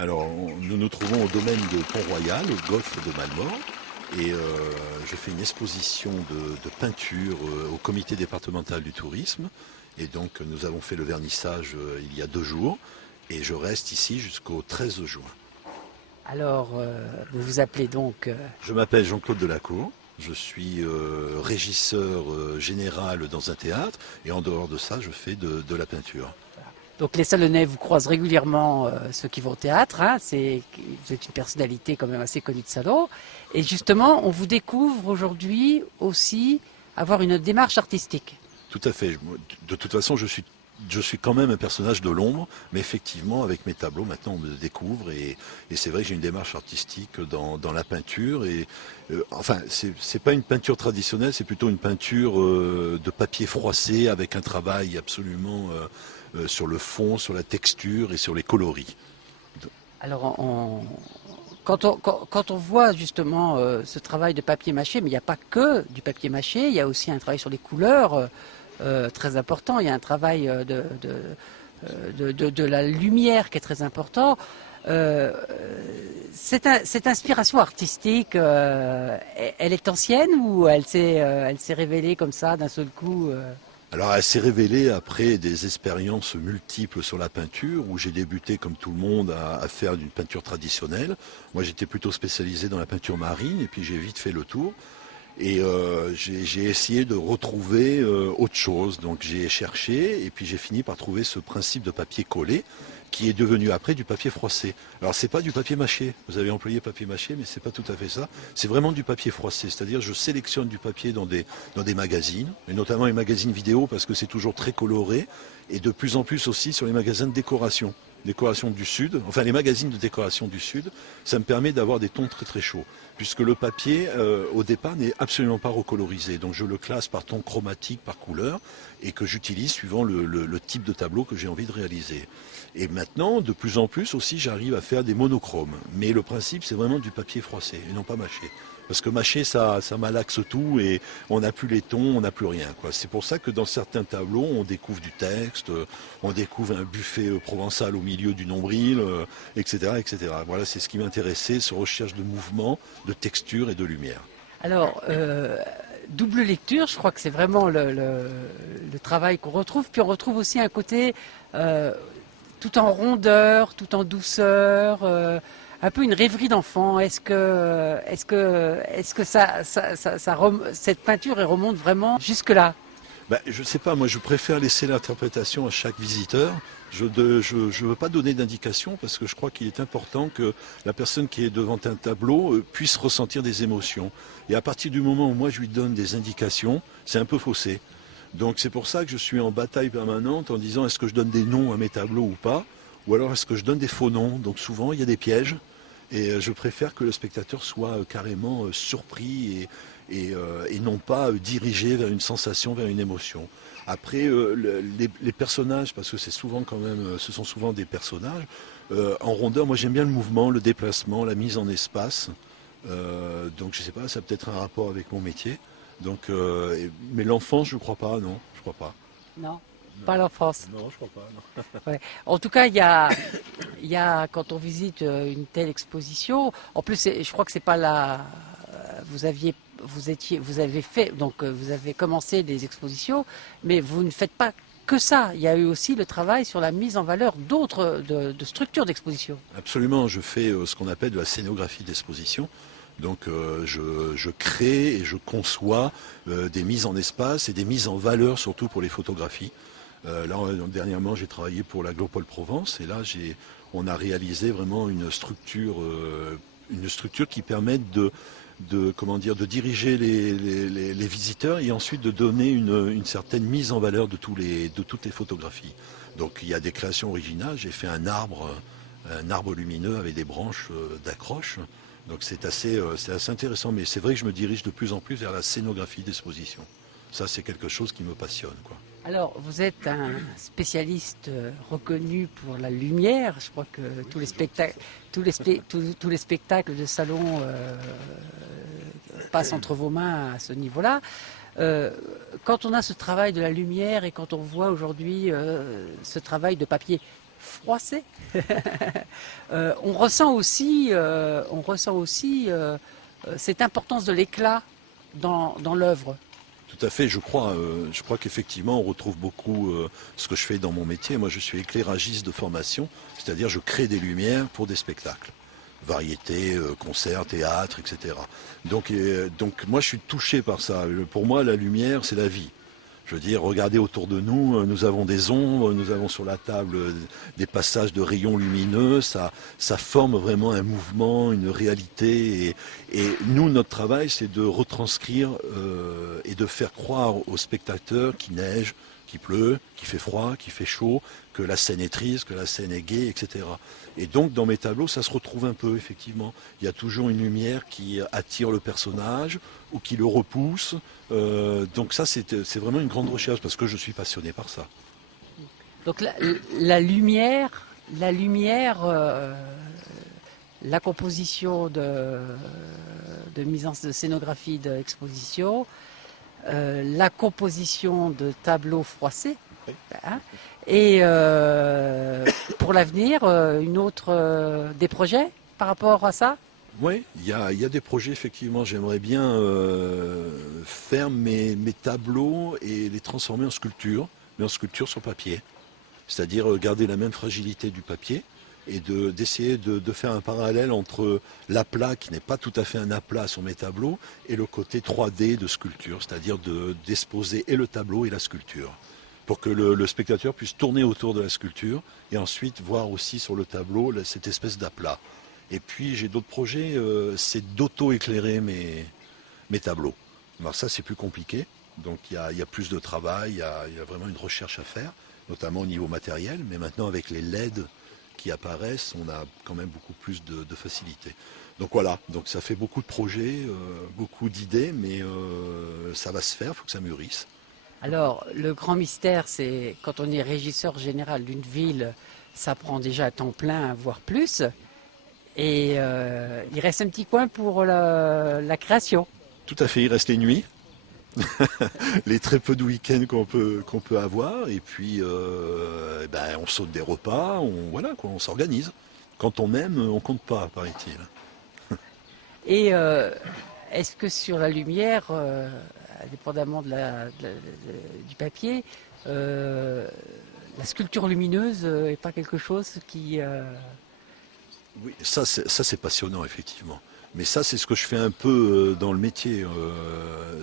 Alors, nous nous trouvons au domaine de Pont-Royal, au golfe de Malmort, et je fais une exposition de peinture au comité départemental du tourisme. Et donc, nous avons fait le vernissage il y a 2 jours, et je reste ici jusqu'au 13 juin. Alors, vous vous appelez donc... Je m'appelle Jean-Claude Delacour, je suis régisseur général dans un théâtre, et en dehors de ça, je fais de la peinture. Donc les Salonnais vous croisent régulièrement, ceux qui vont au théâtre. Hein, vous êtes une personnalité quand même assez connue de Salon. Et justement, on vous découvre aujourd'hui aussi avoir une démarche artistique. Tout à fait. De toute façon, je suis quand même un personnage de l'ombre, mais effectivement, avec mes tableaux, maintenant, on me découvre. Et c'est vrai que j'ai une démarche artistique dans la peinture. Et enfin, c'est pas une peinture traditionnelle, c'est plutôt une peinture de papier froissé avec un travail absolument sur le fond, sur la texture et sur les coloris. Alors, quand on voit justement ce travail de papier mâché, mais il n'y a pas que du papier mâché, il y a aussi un travail sur les couleurs très important, il y a un travail de la lumière qui est très important. Cette inspiration artistique, elle est ancienne ou elle s'est révélée comme ça d'un seul coup Alors elle s'est révélée après des expériences multiples sur la peinture, où j'ai débuté comme tout le monde à faire d'une peinture traditionnelle. Moi j'étais plutôt spécialisé dans la peinture marine, et puis j'ai vite fait le tour. Et j'ai essayé de retrouver autre chose. Donc j'ai cherché, et puis j'ai fini par trouver ce principe de papier collé, qui est devenu après du papier froissé. Alors c'est pas du papier mâché. Vous avez employé papier mâché, mais c'est pas tout à fait ça. C'est vraiment du papier froissé. C'est-à-dire je sélectionne du papier dans des magazines, et notamment les magazines vidéo, parce que c'est toujours très coloré, et de plus en plus aussi sur les magasins de décoration. Décoration du Sud, enfin les magazines de décoration du Sud, ça me permet d'avoir des tons très très chauds, puisque le papier au départ n'est absolument pas recolorisé, donc je le classe par ton chromatique, par couleur, et que j'utilise suivant le type de tableau que j'ai envie de réaliser. Et maintenant, de plus en plus aussi, j'arrive à faire des monochromes, mais le principe c'est vraiment du papier froissé et non pas mâché. Parce que mâcher, ça malaxe tout, et on n'a plus les tons, on n'a plus rien, quoi. C'est pour ça que dans certains tableaux, on découvre du texte, on découvre un buffet provençal au milieu du nombril, etc., etc. Voilà, c'est ce qui m'intéressait, ce recherche de mouvement, de texture et de lumière. Alors, double lecture, je crois que c'est vraiment le travail qu'on retrouve. Puis on retrouve aussi un côté tout en rondeur, tout en douceur, un peu une rêverie d'enfant. Est-ce que cette peinture elle remonte vraiment jusque-là? Ben, je ne sais pas, moi je préfère laisser l'interprétation à chaque visiteur. Je ne veux pas donner d'indication, parce que je crois qu'il est important que la personne qui est devant un tableau puisse ressentir des émotions. Et à partir du moment où moi je lui donne des indications, c'est un peu faussé. Donc c'est pour ça que je suis en bataille permanente en disant est-ce que je donne des noms à mes tableaux ou pas, ou alors est-ce que je donne des faux noms. Donc souvent il y a des pièges, et je préfère que le spectateur soit carrément surpris, et non pas dirigé vers une sensation, vers une émotion. Après, les personnages, parce que c'est souvent quand même, ce sont souvent des personnages, en rondeur, moi j'aime bien le mouvement, le déplacement, la mise en espace. Donc je sais pas, ça a peut-être un rapport avec mon métier. Donc, mais l'enfance, je crois pas, non, je crois pas. Non, Non, pas l'enfance. non, je crois pas, non. Ouais. En tout cas, il y a quand on visite une telle exposition, en plus, je crois que c'est pas la, vous avez fait, donc vous avez commencé des expositions, mais vous ne faites pas que ça. Il y a eu aussi le travail sur la mise en valeur d'autres de structures d'exposition. Absolument, je fais ce qu'on appelle de la scénographie d'exposition. Donc je crée et je conçois des mises en espace et des mises en valeur, surtout pour les photographies. Là, dernièrement, j'ai travaillé pour l'Agropole Provence, et là, on a réalisé vraiment une structure qui permet comment dire, de diriger les visiteurs, et ensuite de donner une certaine mise en valeur de toutes les photographies. Donc il y a des créations originales. J'ai fait un arbre lumineux avec des branches d'accroche. Donc c'est assez intéressant, mais c'est vrai que je me dirige de plus en plus vers la scénographie d'exposition. Ça, c'est quelque chose qui me passionne, quoi. Alors, vous êtes un spécialiste reconnu pour la lumière. Je crois que tous les spectacles de salon passent entre vos mains à ce niveau-là. Quand on a ce travail de la lumière et quand on voit aujourd'hui ce travail de papier froissée. On ressent aussi cette importance de l'éclat dans l'œuvre. Tout à fait, je crois qu'effectivement on retrouve beaucoup ce que je fais dans mon métier. Moi je suis éclairagiste de formation, c'est-à-dire je crée des lumières pour des spectacles. Variété, concerts, théâtre, etc. Donc moi je suis touché par ça. Pour moi la lumière c'est la vie. Je veux dire, regardez autour de nous, nous avons des ombres, nous avons sur la table des passages de rayons lumineux, ça forme vraiment un mouvement, une réalité. Et nous, notre travail, c'est de retranscrire et de faire croire aux spectateurs qu'il neige, qu'il pleut, qu'il fait froid, qu'il fait chaud, que la scène est triste, que la scène est gaie, etc. Et donc, dans mes tableaux, ça se retrouve un peu, effectivement. Il y a toujours une lumière qui attire le personnage ou qui le repousse. Donc ça, c'est vraiment une grande recherche parce que je suis passionné par ça. Donc la lumière, la composition de mise en de scénographie d'exposition, la composition de tableaux froissés. Oui. Hein, et pour l'avenir, des projets par rapport à ça? Oui, il y a des projets, effectivement. J'aimerais bien faire mes tableaux et les transformer en sculpture, mais en sculpture sur papier. C'est-à-dire garder la même fragilité du papier et d'essayer de faire un parallèle entre l'aplat, qui n'est pas tout à fait un aplat sur mes tableaux, et le côté 3D de sculpture, c'est-à-dire d'exposer et le tableau et la sculpture, pour que le spectateur puisse tourner autour de la sculpture et ensuite voir aussi sur le tableau cette espèce d'aplat. Et puis j'ai d'autres projets, c'est d'auto-éclairer mes tableaux. Alors ça c'est plus compliqué, donc il y a plus de travail, il y a vraiment une recherche à faire, notamment au niveau matériel, mais maintenant avec les LED qui apparaissent, on a quand même beaucoup plus de facilité. Donc voilà, donc ça fait beaucoup de projets, beaucoup d'idées, mais ça va se faire, il faut que ça mûrisse. Alors, le grand mystère, c'est quand on est régisseur général d'une ville, ça prend déjà à temps plein, voire plus. Et il reste un petit coin pour la création. Tout à fait, il reste les nuits, les très peu de week-ends qu'on peut avoir, et puis on saute des repas, voilà, quoi, on s'organise. Quand on aime, on compte pas, paraît-il. Et est-ce que sur la lumière, indépendamment du papier, la sculpture lumineuse n'est pas quelque chose qui... Oui, ça c'est passionnant, effectivement. Mais ça, c'est ce que je fais un peu dans le métier.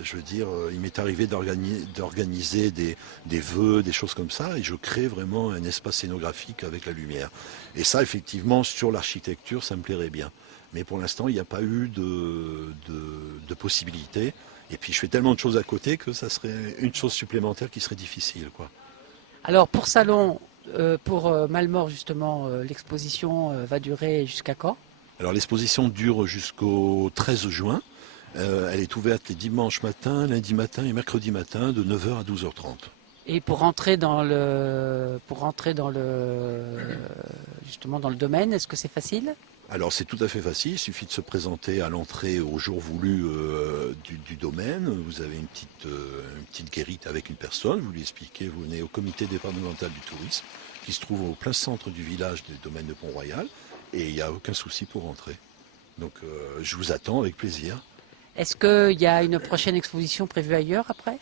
Je veux dire, il m'est arrivé d'organiser des vœux, des choses comme ça, et je crée vraiment un espace scénographique avec la lumière. Et ça, effectivement, sur l'architecture, ça me plairait bien. Mais pour l'instant, il n'y a pas eu de possibilité. Et puis, je fais tellement de choses à côté que ça serait une chose supplémentaire qui serait difficile, quoi. Alors, pour Salon, pour Malmort, justement, l'exposition va durer jusqu'à quand? Alors l'exposition dure jusqu'au 13 juin. Elle est ouverte les dimanches matin, lundi matin et mercredi matin de 9 h à 12 h 30. Et pour rentrer justement dans le domaine, est-ce que c'est facile? Alors c'est tout à fait facile, il suffit de se présenter à l'entrée au jour voulu du domaine. Vous avez une petite guérite avec une personne, vous lui expliquez, vous venez au comité départemental du tourisme qui se trouve au plein centre du village du domaine de Pont-Royal. Et il n'y a aucun souci pour rentrer. Donc je vous attends avec plaisir. Est-ce qu'il y a une prochaine exposition prévue ailleurs après?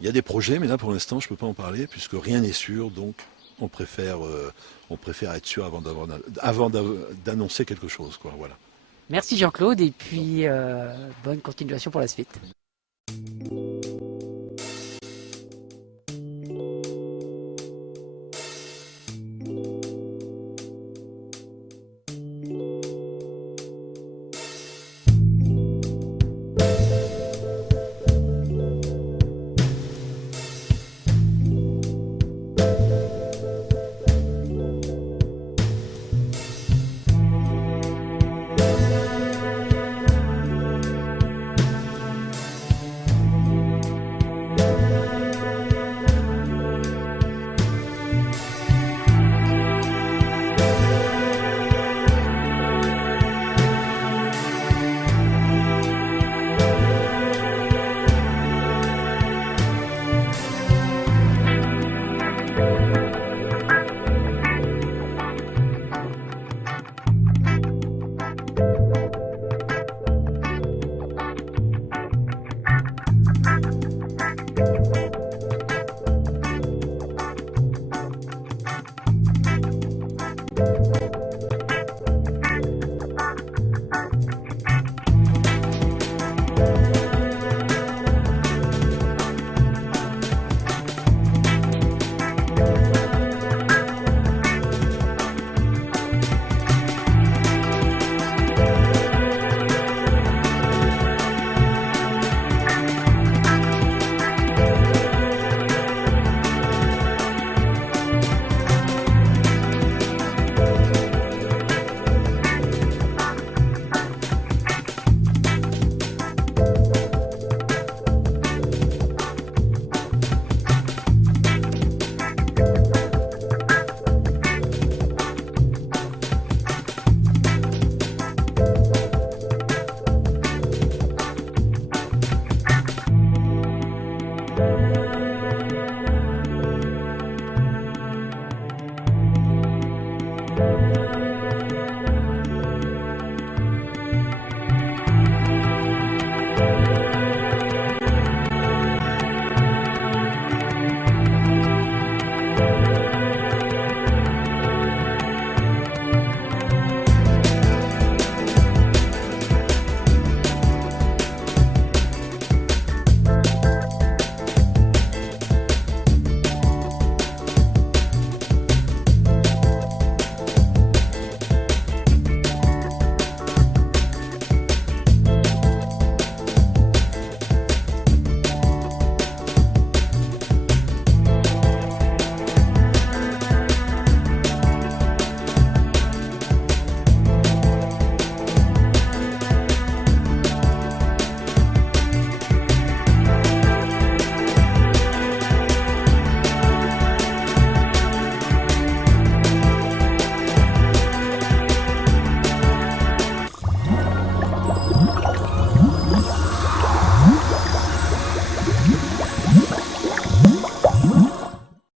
Il y a des projets, mais là pour l'instant je ne peux pas en parler puisque rien n'est sûr. Donc on préfère être sûr avant d'annoncer quelque chose, quoi, voilà. Merci Jean-Claude et puis bonne continuation pour la suite. Thank you.